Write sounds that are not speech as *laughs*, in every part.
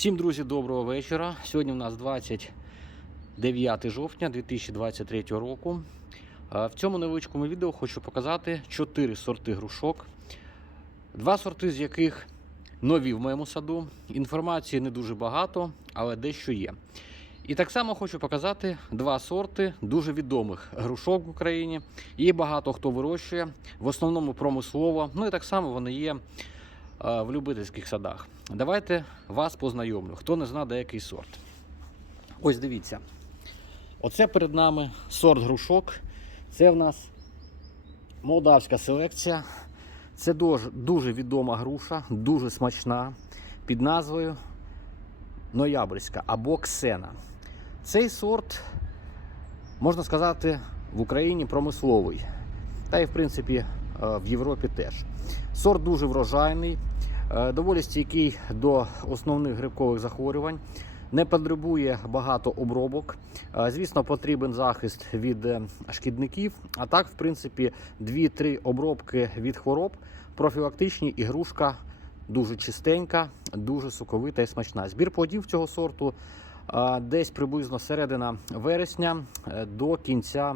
Всім друзі, доброго вечора. Сьогодні у нас 29 жовтня 2023 року. В цьому невеличкому відео хочу показати 4 сорти грушок. Два сорти, з яких нові в моєму саду. Інформації не дуже багато, але дещо є. І так само хочу показати два сорти дуже відомих грушок в Україні. Їх багато хто вирощує, в основному промислово. Ну і так само вони є в любительських садах. Давайте вас познайомлю, хто не знає деякий сорт. Ось дивіться. Оце перед нами сорт грушок. Це в нас молдавська селекція. Це дуже відома груша, дуже смачна, під назвою Ноябрьська або Ксена. Цей сорт, можна сказати, в Україні промисловий. Та й в принципі е, в Європі теж. Сорт дуже врожайний, е, доволі стійкий до основних грибкових захворювань. Не потребує багато обробок. Е, Звісно, потрібен захист від е, шкідників. А так, в принципі, 2-3 обробки від хвороб, профілактичні ігрушка дуже чистенька, дуже соковита і смачна. Збір плодів цього сорту десь приблизно середина вересня до кінця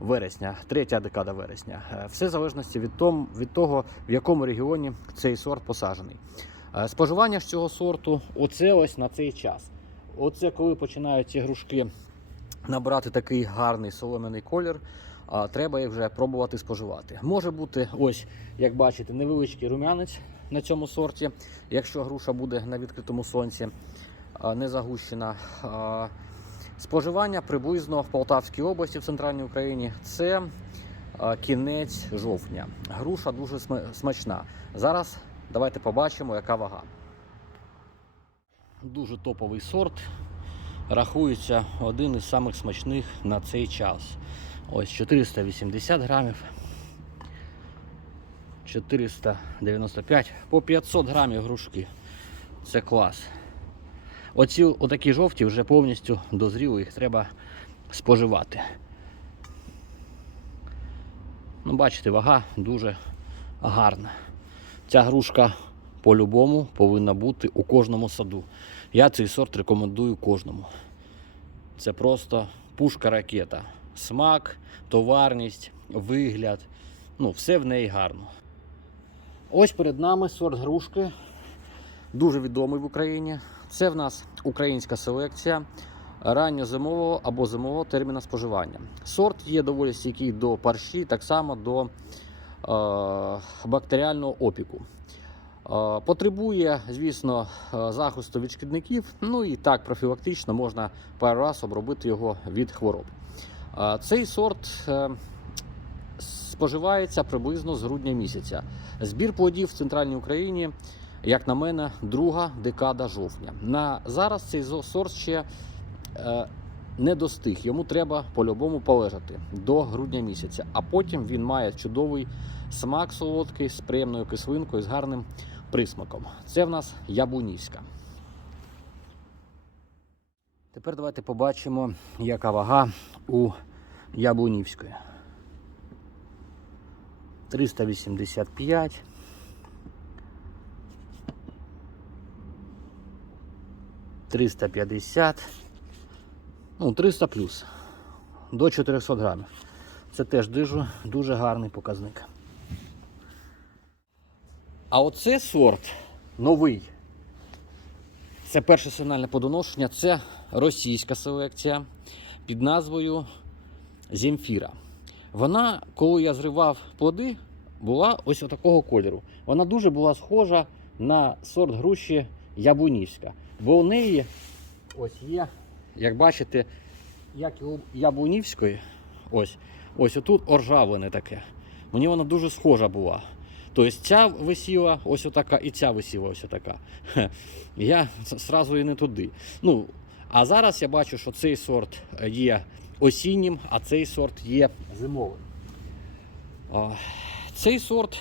вересня, третя декада вересня. Е, Все в залежності від, том, від того, в якому регіоні цей сорт посаджений. Е, Споживання ж цього сорту оце ось на цей час. Оце коли починають ці грушки набрати такий гарний соломений колір, а треба їх вже пробувати споживати. Може бути, ось, як бачите, невеличкий рум'янець на цьому сорті, якщо груша буде на відкритому сонці, не загущена. Споживання приблизно в Полтавській області, в центральній Україні, це кінець жовтня. Груша дуже смачна. Зараз давайте побачимо, яка вага. Дуже топовий сорт. Рахується один із самих смачних на цей час. Ось 480 грамів. 495 по 500 грамів грушки. Це клас. Оці отакі жовті вже повністю дозріли, їх треба споживати. Ну, бачите, вага дуже гарна. Ця грушка по-любому повинна бути у кожному саду. Я цей сорт рекомендую кожному. Це просто пушка-ракета. Смак, товарність, вигляд. Ну, все в неї гарно. Ось перед нами сорт грушки. Дуже відомий в Україні. Це в нас українська селекція ранньозимового або зимового терміна споживання. Сорт є доволі стійкий до парші, так само до е, бактеріального опіку. Е, Потребує, звісно, е, захисту від шкідників. Ну і так профілактично можна пару раз обробити його від хвороб. Е, Цей сорт е, споживається приблизно з грудня місяця. Збір плодів в центральній Україні, як на мене, друга декада жовтня. На зараз цей сорт ще е, не достиг. Йому треба по-любому полежати до грудня місяця. А потім він має чудовий смак солодкий з приємною кислинкою, з гарним присмаком. Це в нас яблунівська. Тепер давайте побачимо, яка вага у яблунівської. 385. Триста п'ятдесят. Ну, 300 плюс. До 400 грамів. Це теж дуже, дуже гарний показник. А оце сорт новий. Це перше сигнальне подоношення. Це російська селекція під назвою Земфіра. Вона, коли я зривав плоди, була ось такого кольору. Вона дуже була схожа на сорт груші яблунівська. Бо у неї ось є, як бачите, як і у яблунівської, ось, ось отут оржавлене таке. Мені вона дуже схожа була. Тобто ця висіла ось отака, і ця висіла ось отака. Я зразу і не туди. Ну, а зараз я бачу, що цей сорт є осіннім, а цей сорт є зимовим. Цей сорт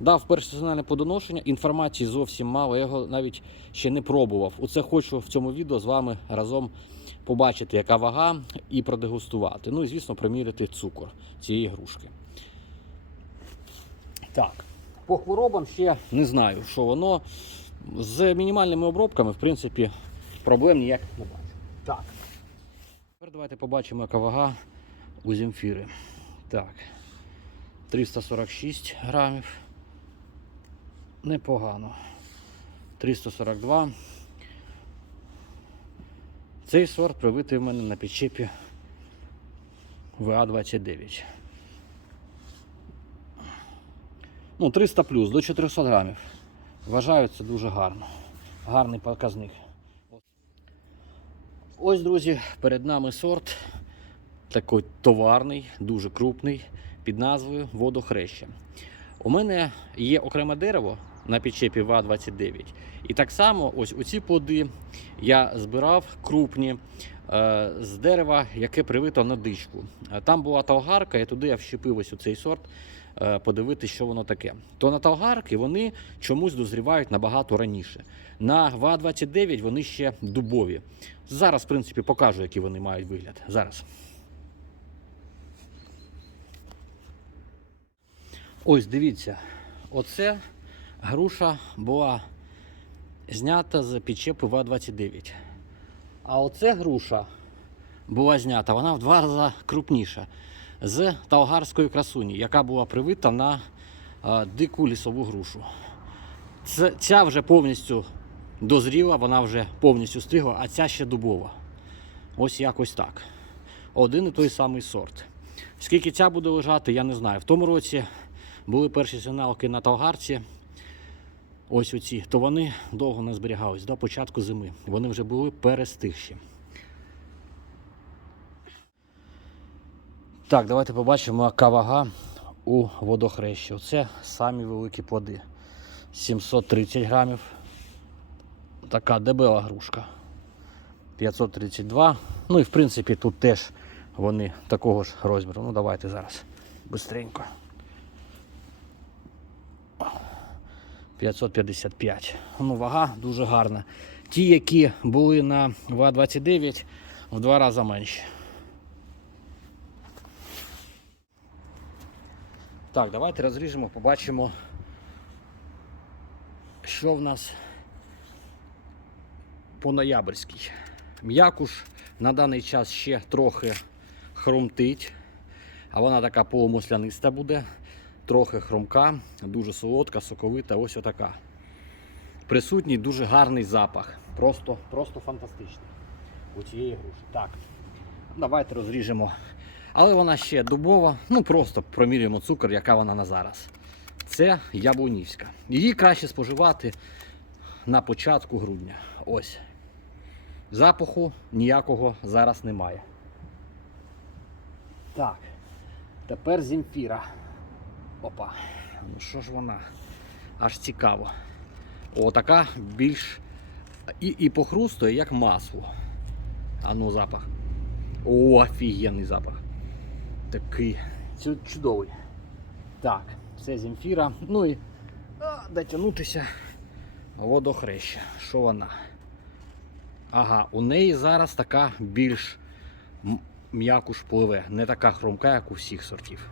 дав персональне подоношення. Інформації зовсім мало. Я його навіть ще не пробував. Оце хочу в цьому відео з вами разом побачити, яка вага, і продегустувати. Ну і звісно, приміряти цукор цієї грушки. Так, по хворобам ще не знаю, що воно з мінімальними обробками, в принципі, проблем ніяких не бачу. Так. Тепер давайте побачимо, яка вага у Земфіри. Так. 346 грамів. Непогано. 342. Цей сорт привитий в мене на підчепі ВА-29. Ну, 300 плюс до 400 грамів. Вважаю, це дуже гарно. Гарний показник. Ось, друзі, перед нами сорт такий товарний, дуже крупний, під назвою водохреща. У мене є окреме дерево на підчепі ВА-29. І так само ось оці плоди я збирав крупні е, з дерева, яке привито на дичку. Е, Там була талгарка, і туди я вщепив ось у цей сорт, е, подивитися, що воно таке. То на талгарки вони чомусь дозрівають набагато раніше. На ВА-29 вони ще дубові. Зараз, в принципі, покажу, який вони мають вигляд. Зараз. Ось дивіться, оце груша була знята з підчепи ВА-29. А оце груша була знята, вона в два рази крупніша. З талгарської красуні, яка була привита на е, дику лісову грушу. Ця вже повністю дозріла, вона вже повністю стигла, а ця ще дубова. Ось якось так. Один і той самий сорт. Скільки ця буде лежати, я не знаю. В тому році були перші сигналки на Талгарці. Ось оці, то вони довго не зберігались до початку зими. Вони вже були перестигші. Так, давайте побачимо, яка вага у водохрещі. Це самі великі плоди. 730 грамів. Така дебела грушка. 532. Ну і в принципі тут теж вони такого ж розміру. Ну давайте зараз бистренько. 555. Ну, вага дуже гарна. Ті, які були на ВА-29, в два рази менші. Так, давайте розріжемо, побачимо, що в нас по ноябрьській. М'якуш на даний час ще трохи хрумтить, а вона така полумусляниста буде, трохи хрумка, дуже солодка, соковита, ось отака. Присутній дуже гарний запах. Просто, просто фантастичний у цієї груші. Так, давайте розріжемо. Але вона ще дубова, ну просто промірюємо цукор, яка вона на зараз. Це яблунівська. Її краще споживати на початку грудня. Ось. Запаху ніякого зараз немає. Так. Тепер Земфіра. Опа. Ну що ж вона? Аж цікаво. О, така більш і, і похрустує, як масло. А ну запах. О, офігенний запах. Такий чудовий. Так, це Земфіра. Ну і дотягнутися водохреща. Що вона? Ага, у неї зараз така більш м'якуш пливе, не така хрумка, як у всіх сортів.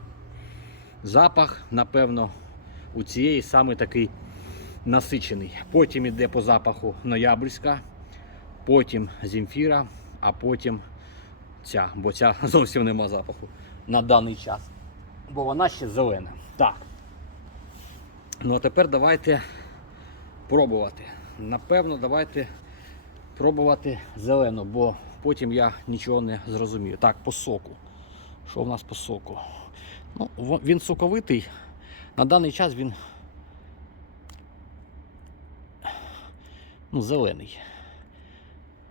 Запах, напевно, у цієї саме такий насичений. Потім іде по запаху ноябрьська, потім Земфіра, а потім ця, бо ця *laughs* зовсім нема запаху на даний час. Бо вона ще зелена. Так. Ну а тепер давайте пробувати. Напевно, давайте пробувати зелену, бо потім я нічого не зрозумію. Так, по соку. Що в нас по соку? Ну, він соковитий. На даний час він ну, зелений.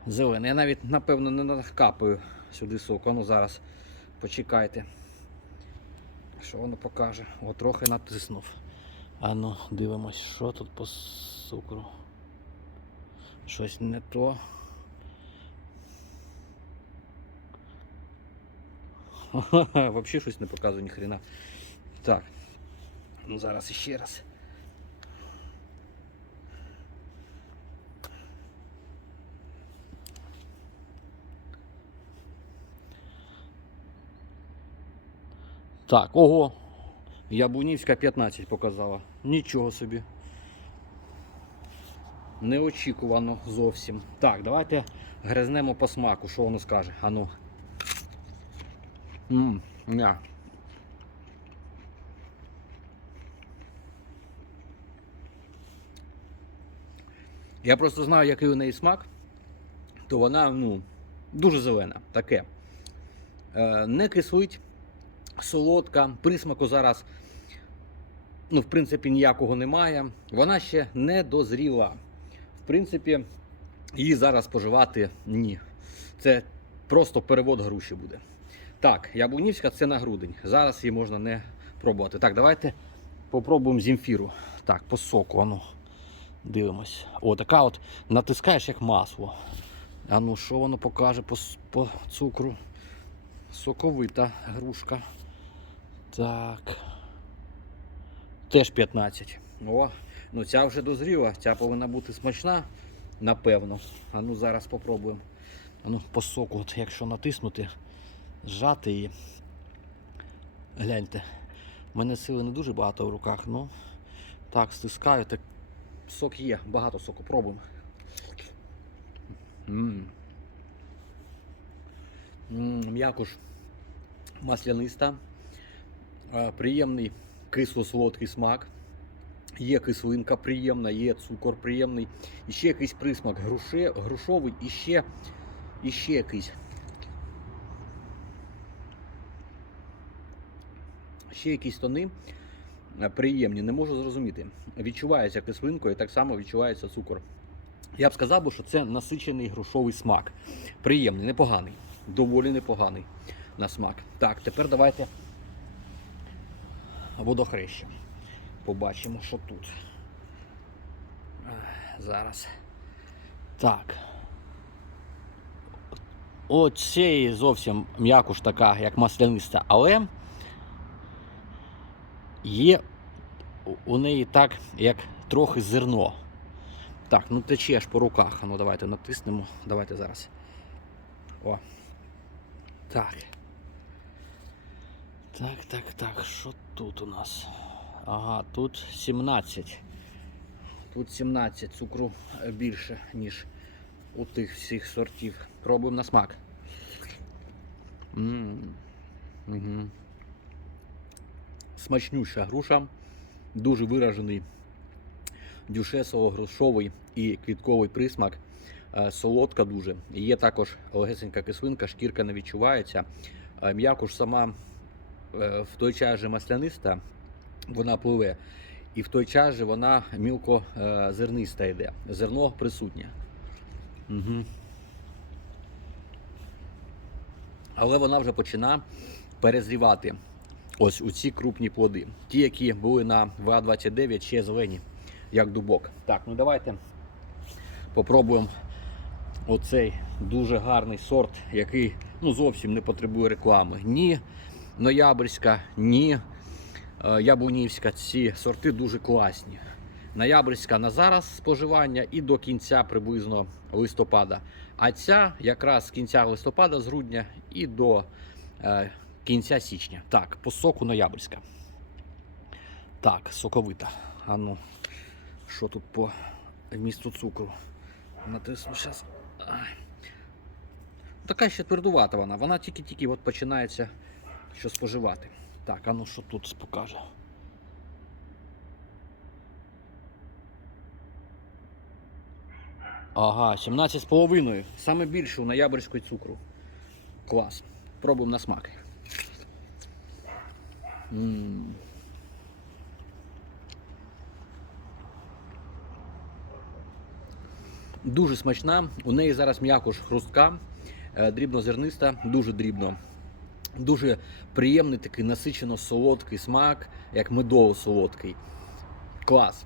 Зелений. Я навіть, напевно, не накапаю сюди соку. Ну зараз почекайте. Що воно покаже? О, трохи натиснув. А ну, дивимось, що тут по цукру. Щось не то. *laughs* Взагалі щось не показує ні хрена. Так. Ну зараз іще раз. Так, ого. Яблунівська 15 показала. Нічого собі. Неочікувано зовсім. Так, давайте гризнемо по смаку, що воно скаже. Ану. Ммм, ня. Я просто знаю, який у неї смак, то вона ну, дуже зелена, таке. Е, не кислить, солодка, присмаку зараз, ну, в принципі, ніякого немає. Вона ще не дозріла. В принципі, її зараз споживати ні. Це просто перевод груші буде. Так, яблунівська це на грудень. Зараз її можна не пробувати. Так, давайте попробуємо зімфіру. Так, по соку. Ану. Дивимось. О, така от натискаєш як масло. А ну, що воно покаже по, по цукру? Соковита грушка. Так. Теж 15. О, ну ця вже дозріла, ця повинна бути смачна, напевно. А ну зараз спробуємо. А по соку, от якщо натиснути, зжати її. Гляньте. У мене сили не дуже багато в руках, ну так, стискаю, так сок є, багато соку, пробуємо. М. М, М'якуш масляниста, приємний кисло-солодкий смак. Є кислинка приємна, є цукор приємний. І ще якийсь присмак груше, грушовий і ще, і ще якийсь. Ще якісь тони е, приємні, не можу зрозуміти. Відчувається кислинка і так само відчувається цукор. Я б сказав, що це насичений грушовий смак. Приємний, непоганий. Доволі непоганий на смак. Так, тепер давайте водохреща. Побачимо, що тут. Зараз. Так. Оцеї зовсім м'якуш така, як масляниста, але є у- неї так, як трохи зерно. Так, ну тече ж по руках. Ну давайте натиснемо. Давайте зараз. О. Так. Так, так, так. Що тут у нас? Ага, тут 17. Тут 17 цукру більше, ніж у тих всіх сортів. Пробуємо на смак. м Угу. Смачнюща груша. Дуже виражений дюшесово-грушовий і квітковий присмак. Е, Солодка дуже. Є також легесенька кислинка, шкірка не відчувається. Е, М'якуш сама е, в той час же масляниста, вона пливе. І в той час же вона мілко зерниста йде. Зерно присутнє. Угу. Але вона вже починає перезрівати. Ось у ці крупні плоди. Ті, які були на ВА-29, ще зелені, як дубок. Так, ну давайте попробуємо оцей дуже гарний сорт, який ну, зовсім не потребує реклами. Ні Ноябрьська, ні е, Яблунівська. Ці сорти дуже класні. Ноябрьська на зараз споживання і до кінця приблизно листопада. А ця якраз з кінця листопада, з грудня і до е, кінця січня. Так, по соку ноябрьська. Так, соковита. А ну, що тут по вмісту цукру? Натисну зараз. Така ще твердувата вона. Вона тільки-тільки от починається що споживати. Так, а ну що тут покаже? Ага, 17,5. Саме більше у ноябрьської цукру. Клас. Пробуємо на смак. Дуже смачна. У неї зараз м'якош хрустка, е, дрібнозерниста, дуже дрібно. Дуже приємний такий насичено солодкий смак, як медово-солодкий. Клас.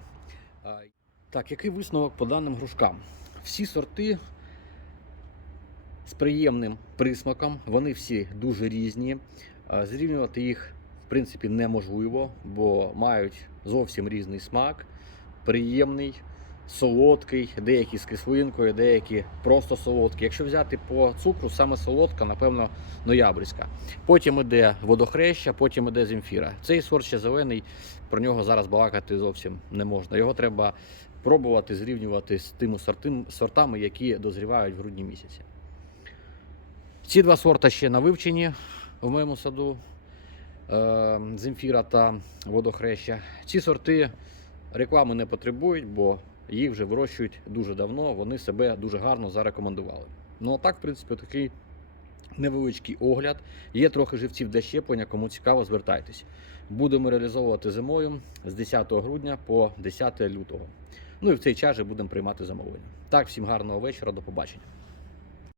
Так, який висновок по даним грушкам? Всі сорти з приємним присмаком, вони всі дуже різні. Зрівнювати їх, принципі, неможливо, бо мають зовсім різний смак, приємний, солодкий, деякі з кислинкою, деякі просто солодкі. Якщо взяти по цукру, саме солодка, напевно, ноябрьська. Потім іде водохреща, потім іде земфіра. Цей сорт ще зелений, про нього зараз балакати зовсім не можна. Його треба пробувати зрівнювати з тими сортами, які дозрівають в грудні місяці. Ці два сорта ще на вивченні в моєму саду Земфіра та водохреща. Ці сорти реклами не потребують, бо їх вже вирощують дуже давно, вони себе дуже гарно зарекомендували. Ну а так, в принципі, такий невеличкий огляд. Є трохи живців для щеплення, кому цікаво, звертайтесь. Будемо реалізовувати зимою з 10 грудня по 10 лютого. Ну і в цей час же будемо приймати замовлення. Так, всім гарного вечора, до побачення.